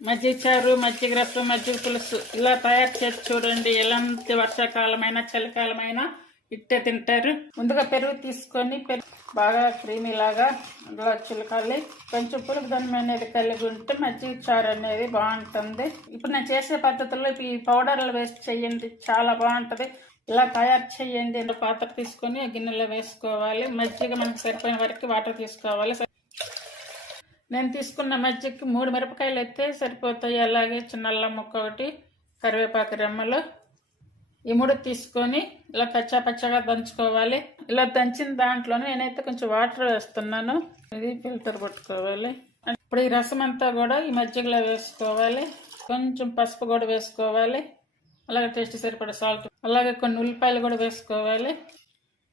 మజ్జిగ చారు, మజ్జిగ రసం, మజ్జిగ పులుసు ఇలా తయారు చేసి చూడండి. ఎలాంటి వర్షాకాలమైనా చలికాలమైనా ఇట్టే తింటారు. ముందుగా పెరుగు తీసుకొని బాగా క్రీమీ లాగా ఇలా చిలకాలి. కొంచెం పులుపు ధనం అనేది కలిగి ఉంటే మజ్జిగ చారు అనేది బాగుంటుంది. ఇప్పుడు నేను చేసే పద్ధతుల్లో ఈ పౌడర్లు వేసి చేయండి, చాలా బాగుంటుంది. ఇలా తయారు చేయండి. పాత్ర తీసుకొని గిన్నెలో వేసుకోవాలి. మజ్జిగ మనకు సరిపోయిన వరకు వాటర్ తీసుకోవాలి. నేను తీసుకున్న మజ్జిగకి 3 మిరపకాయలు అయితే సరిపోతాయి. అలాగే చిన్న అల్లం ముక్క ఒకటి, కరివేపాకు రెమ్మలు, ఈ 3 తీసుకొని ఇలా కచ్చా పచ్చగా దంచుకోవాలి. ఇలా దంచిన దాంట్లోనే నేనైతే కొంచెం వాటర్ వేస్తున్నాను. ఇది ఫిల్టర్ కొట్టుకోవాలి. ఇప్పుడు ఈ రసం అంతా కూడా ఈ మజ్జిగలో వేసుకోవాలి. కొంచెం పసుపు కూడా వేసుకోవాలి. అలాగే టేస్ట్ సరిపడే సాల్ట్, అలాగే కొన్ని ఉల్లిపాయలు కూడా వేసుకోవాలి.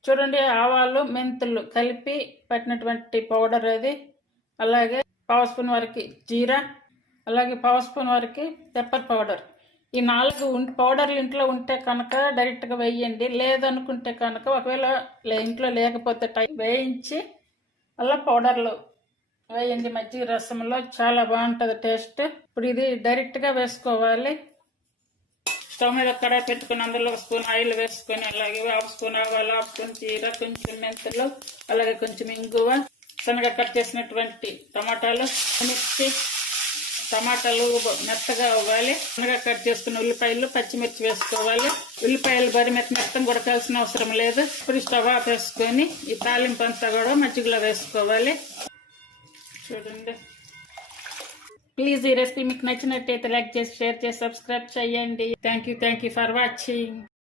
చూడండి, ఆవాలు మెంతులు కలిపి పట్టినటువంటి పౌడర్ అది. అలాగే 1/2 స్పూన్ వరకు జీరా, అలాగే 1/2 స్పూన్ వరకు పెప్పర్ పౌడర్. ఈ 4 పౌడర్లు ఇంట్లో ఉంటే కనుక డైరెక్ట్గా వేయండి. లేదనుకుంటే కనుక ఒకవేళ ఇంట్లో లేకపోతే వేయించి అలా పౌడర్లు వేయండి. మజ్జిగ రసంలో చాలా బాగుంటుంది టేస్ట్. ఇప్పుడు ఇది డైరెక్ట్గా వేసుకోవాలి. స్టవ్ మీద కడాయి పెట్టుకుని అందులో 1 స్పూన్ ఆయిల్ వేసుకొని, అలాగే 1/2 స్పూన్ ఆవాలు, 1/2 స్పూన్ జీరా, కొంచెం మెంతులు, అలాగే కొంచెం ఇంగువ, సన్నగా కట్ చేసినటువంటి టమాటాలు, మిర్చి, టమాటాలు మెత్తగా అవ్వాలి. సన్నగా కట్ చేసుకున్న ఉల్లిపాయలు, పచ్చిమిర్చి వేసుకోవాలి. ఉల్లిపాయలు మెత్తం ఉడకాల్సిన అవసరం లేదు. ఇప్పుడు స్టవ్ ఆఫ్ వేసుకొని ఈ తాలింపు అంతా కూడా మజ్జిగలో వేసుకోవాలి. చూడండి, ప్లీజ్ ఈ రెసిపీ మీకు నచ్చినట్టయితే లైక్ చేసి, షేర్ చేసి, సబ్స్క్రైబ్ చేయండి. Thank you for watching.